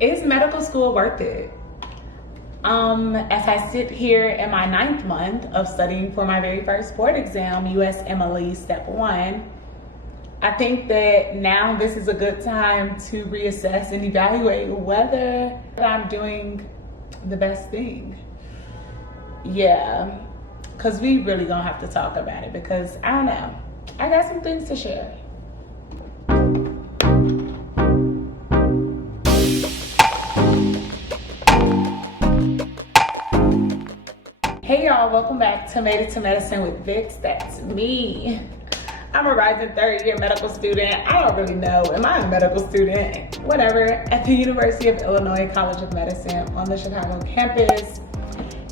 Is medical school worth it? As I sit here in my 9th month of studying for my very first board exam, USMLE Step 1, I think that now this is a good time to reassess and evaluate whether I'm doing the best thing. Yeah, because we really gonna have to talk about it because I don't know. I got some things to share. Hey y'all, welcome back to Made It to Medicine with Vix. That's me. I'm a rising 3rd-year medical student. I don't really know. Am I a medical student? Whatever. At the University of Illinois College of Medicine on the Chicago campus.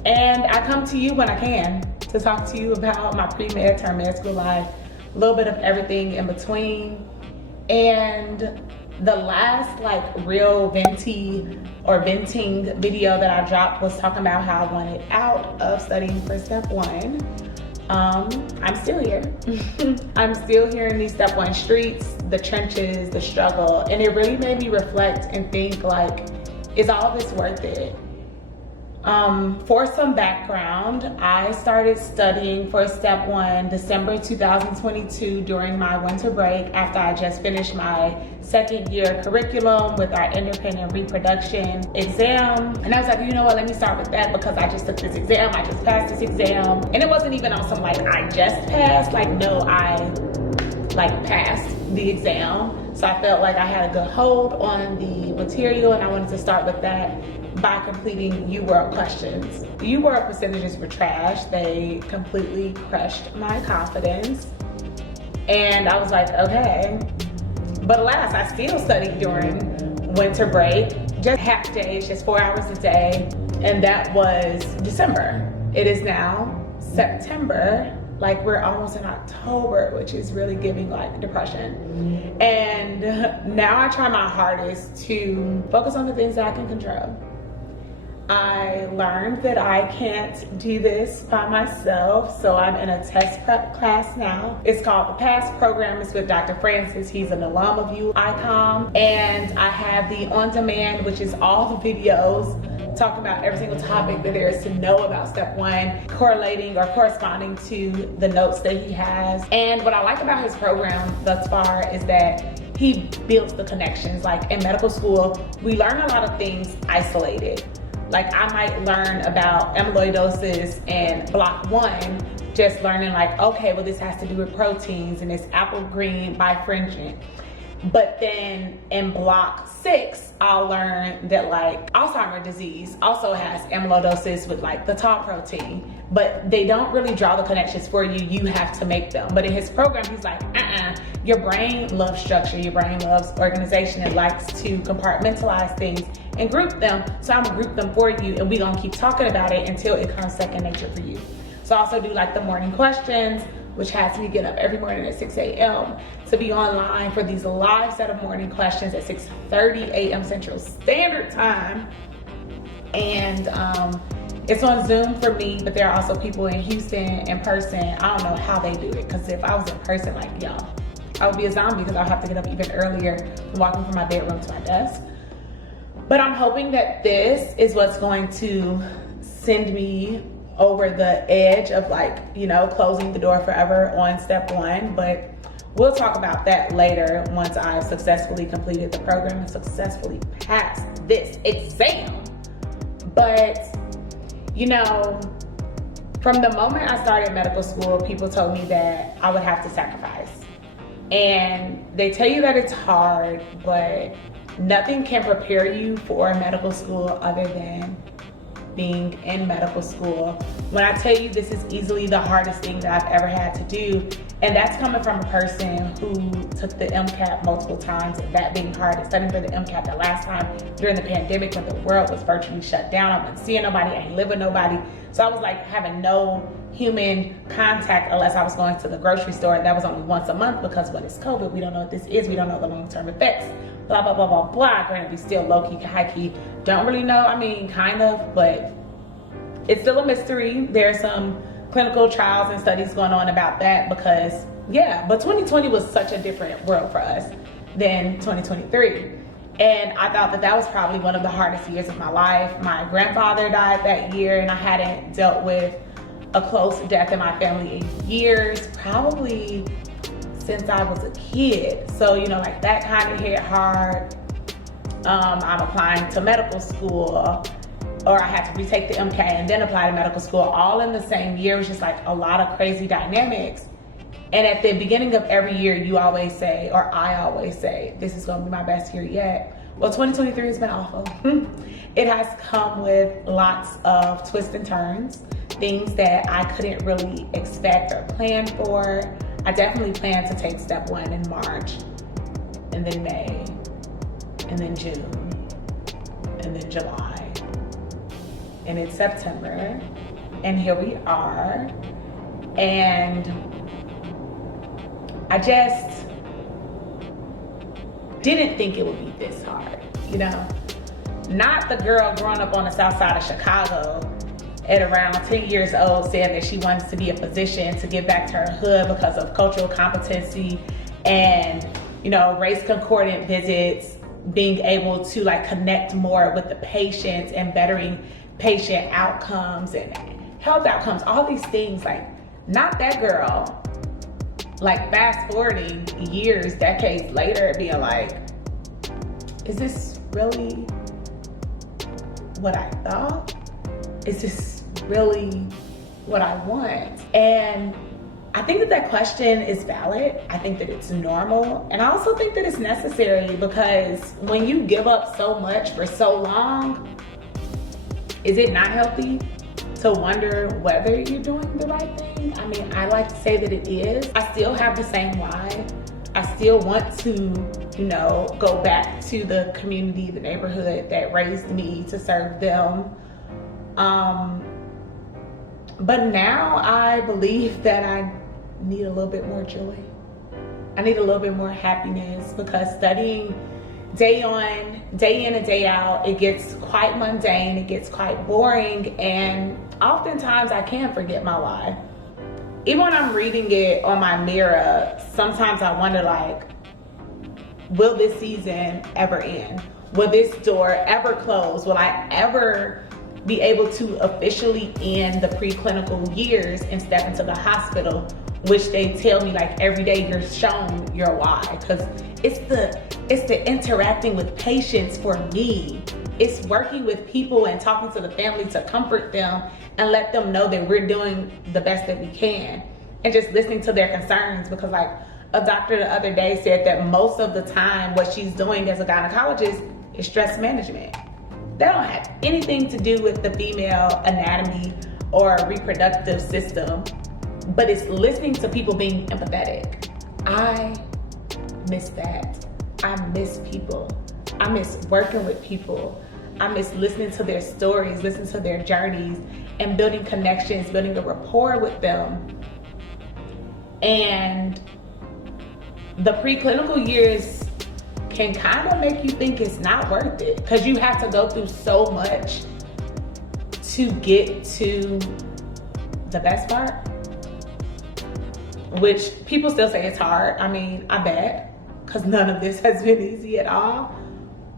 And I come to you when I can to talk to you about my pre-med term med school life, a little bit of everything in between. And the last real venting video that I dropped was talking about how I wanted out of studying for Step 1. I'm still here. I'm still here in these Step 1 streets, the trenches, the struggle, and it really made me reflect and think is all this worth it? For some background, I started studying for Step 1 December 2022 during my winter break after I just finished my 2nd year curriculum with our independent reproduction exam. And I was like, you know what, let me start with that because I just took this exam, I just passed this exam. And it wasn't even on some I just passed, no, I passed the exam. So I felt like I had a good hold on the material and I wanted to start with that by completing UWorld questions. The UWorld percentages were trash. They completely crushed my confidence. And I was like, okay. But alas, I still studied during winter break, just half days, just 4 hours a day. And that was December. It is now September. We're almost in October, which is really giving depression. And now I try my hardest to focus on the things that I can control. I learned that I can't do this by myself, so I'm in a test prep class now. It's called the PASS program. It's with Dr. Francis. He's an alum of UICOM. And I have the on-demand, which is all the videos talking about every single topic that there is to know about Step 1, correlating or corresponding to the notes that he has. And what I like about his program thus far is that he builds the connections. In medical school, we learn a lot of things isolated. I might learn about amyloidosis and block 1, just learning okay, well this has to do with proteins and it's apple green bifringent. But then in block 6, I'll learn that Alzheimer's disease also has amyloidosis with the tau protein, but they don't really draw the connections for you. You have to make them. But in his program, he's like, your brain loves structure. Your brain loves organization. It likes to compartmentalize things and group them. So I'm gonna group them for you and we're gonna keep talking about it until it comes second nature for you. So I also do the morning questions, which has me get up every morning at 6 a.m. to be online for these live set of morning questions at 6:30 a.m. Central Standard Time. And it's on Zoom for me, but there are also people in Houston in person. I don't know how they do it, because if I was in person y'all, I would be a zombie because I'll have to get up even earlier walking from my bedroom to my desk. But I'm hoping that this is what's going to send me over the edge of closing the door forever on Step 1, but we'll talk about that later once I've successfully completed the program and successfully passed this exam. But from the moment I started medical school, people told me that I would have to sacrifice. And they tell you that it's hard, but nothing can prepare you for medical school other than being in medical school. When I tell you this is easily the hardest thing that I've ever had to do, and that's coming from a person who took the MCAT multiple times, and that being hard, and studying for the MCAT the last time during the pandemic when the world was virtually shut down. I wasn't seeing nobody, I ain't living with nobody. So I was having no human contact unless I was going to the grocery store, and that was only once a month because what is COVID? We don't know what this is, we don't know the long-term effects, blah, blah, blah, blah, blah. Granted, we still low-key, high-key, don't really know, kind of, but it's still a mystery. There's some clinical trials and studies going on about that because, yeah, but 2020 was such a different world for us. than 2023. And I thought that that was probably one of the hardest years of my life. My grandfather died that year, and I hadn't dealt with a close death in my family in years, probably since I was a kid. So, you know, like that kind of hit hard. I'm applying to medical school, or I had to retake the MK and then apply to medical school all in the same year. It was just like a lot of crazy dynamics. And at the beginning of every year, you always say, or I always say, this is gonna be my best year yet. Well, 2023 has been awful. It has come with lots of twists and turns, things that I couldn't really expect or plan for. I definitely planned to take step 1 in March, and then May, and then June, and then July, and it's September, and here we are. And I just didn't think it would be this hard, you know? Not the girl growing up on the south side of Chicago at around 10 years old saying that she wants to be a physician to give back to her hood because of cultural competency and, you know, race concordant visits, being able to like connect more with the patients and bettering patient outcomes and health outcomes, all these things. Like, not that girl. Like, fast forwarding years, decades later, being like, is this really what I thought? Is this really what I want? And I think that that question is valid. I think that it's normal. And I also think that it's necessary, because when you give up so much for so long, is it not healthy to wonder whether you're doing the right thing? I mean, I like to say that it is. I still have the same why. I still want to, you know, go back to the community, the neighborhood that raised me, to serve them. But now I believe that I need a little bit more joy. I need a little bit more happiness, because studying day in and day out, it gets quite mundane, it gets quite boring, and oftentimes I can forget my why. Even when I'm reading it on my mirror, sometimes I wonder, like, will this season ever end? Will this door ever close? Will I ever be able to officially end the preclinical years and step into the hospital, which they tell me like every day you're shown your why? Because it's the interacting with patients for me. It's working with people and talking to the family to comfort them and let them know that we're doing the best that we can, and just listening to their concerns. Because like a doctor the other day said that most of the time what she's doing as a gynecologist is stress management. That don't have anything to do with the female anatomy or reproductive system, but it's listening to people being empathetic. I miss that. I miss people. I miss working with people. I miss listening to their stories, listening to their journeys, and building connections, building a rapport with them. And the preclinical years can kind of make you think it's not worth it, because you have to go through so much to get to the best part, which people still say it's hard. I mean, I bet, because none of this has been easy at all.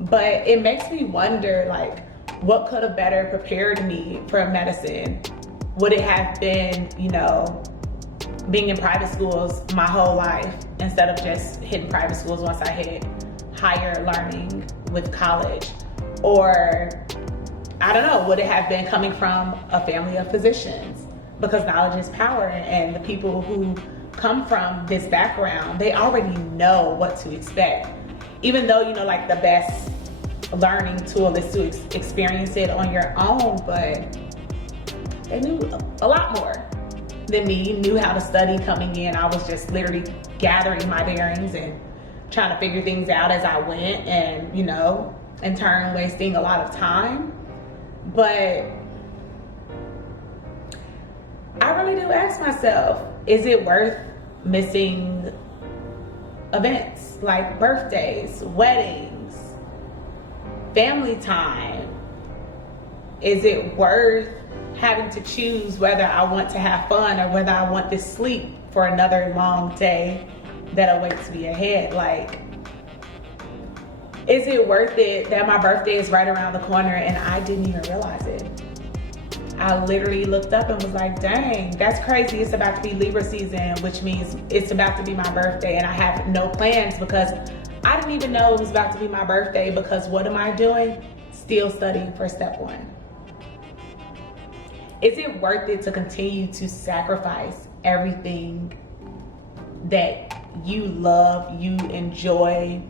But it makes me wonder, like, what could have better prepared me for medicine? Would it have been, you know, being in private schools my whole life instead of just hitting private schools once I hit higher learning with college? Or, I don't know, would it have been coming from a family of physicians? Because knowledge is power, and the people who come from this background, they already know what to expect. Even though, you know, like the best learning tool is to experience it on your own, but they knew a lot more than me, knew how to study coming in. I was just literally gathering my bearings and trying to figure things out as I went, and, you know, in turn wasting a lot of time. But I really do ask myself, is it worth missing events like birthdays, weddings, family time? Is it worth having to choose whether I want to have fun or whether I want to sleep for another long day that awaits me ahead? Like, Is it worth it that my birthday is right around the corner and I didn't even realize it? I literally looked up and was like, dang, that's crazy. It's about to be Libra season, which means it's about to be my birthday, and I have no plans because I didn't even know it was about to be my birthday, because what am I doing? Still studying for step 1. Is it worth it to continue to sacrifice everything that you love, you enjoy,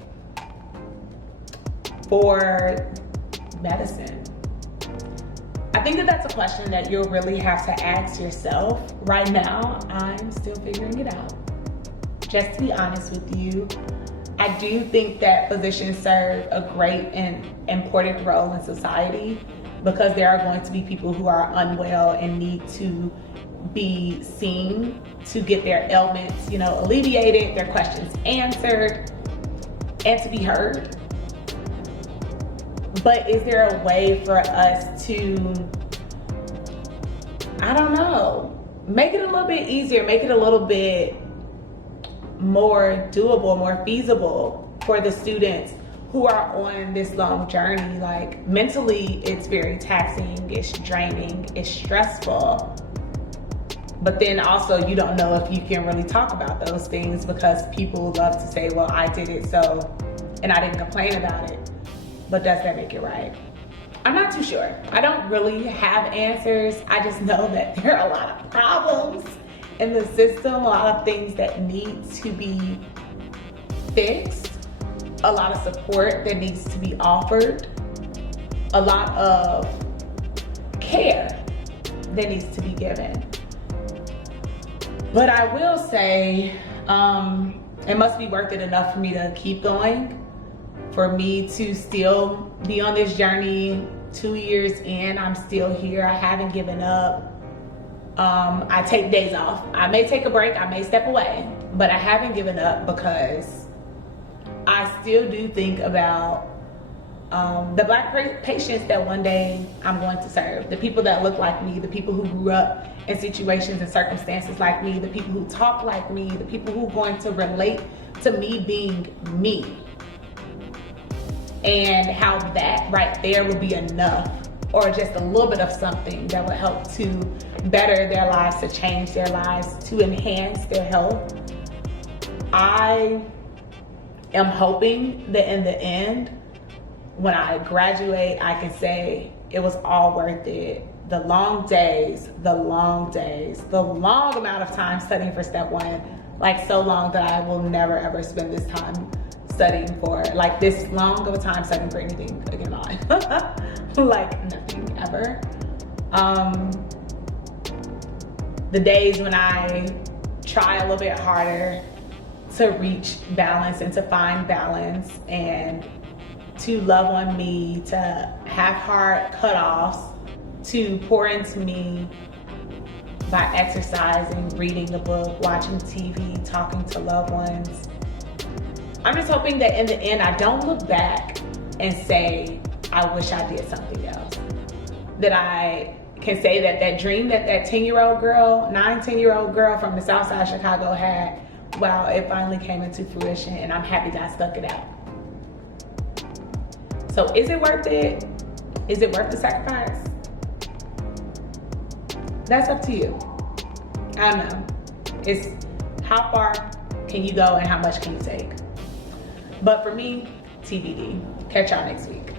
for medicine? I think that that's a question that you'll really have to ask yourself. Right now, I'm still figuring it out. Just to be honest with you, I do think that physicians serve a great and important role in society, because there are going to be people who are unwell and need to be seen to get their ailments, alleviated, their questions answered, and to be heard. But is there a way for us to, I don't know, make it a little bit easier, make it a little bit more doable, more feasible for the students who are on this long journey? Like, mentally, it's very taxing, it's draining, it's stressful. But then also, you don't know if you can really talk about those things, because people love to say, well, I did it so, and I didn't complain about it. But does that make it right? I'm not too sure. I don't really have answers. I just know that there are a lot of problems in the system, a lot of things that need to be fixed, a lot of support that needs to be offered, a lot of care that needs to be given. But I will say, it must be worth it enough for me to keep going, for me to still be on this journey. 2 years in, I'm still here. I haven't given up. I take days off. I may take a break, I may step away, but I haven't given up, because I still do think about the Black patients that one day I'm going to serve, the people that look like me, the people who grew up in situations and circumstances like me, the people who talk like me, the people who are going to relate to me being me. And how that right there would be enough, or just a little bit of something that would help to better their lives, to change their lives, to enhance their health. I am hoping that in the end, when I graduate, I can say it was all worth it. The long days, the long amount of time studying for step 1, like so long that I will never ever spend this time studying for, like this long of a time studying for anything again in my life. Like nothing ever. The days when I try a little bit harder to reach balance and to find balance and to love on me, to have hard cutoffs, to pour into me by exercising, reading a book, watching TV, talking to loved ones. I'm just hoping that in the end, I don't look back and say, I wish I did something else. That I can say that that dream that that 10-year-old girl, 10-year-old girl from the South Side of Chicago had, wow, it finally came into fruition, and I'm happy that I stuck it out. So is it worth it? Is it worth the sacrifice? That's up to you. I don't know. It's how far can you go and how much can you take? But for me, TBD. Catch y'all next week.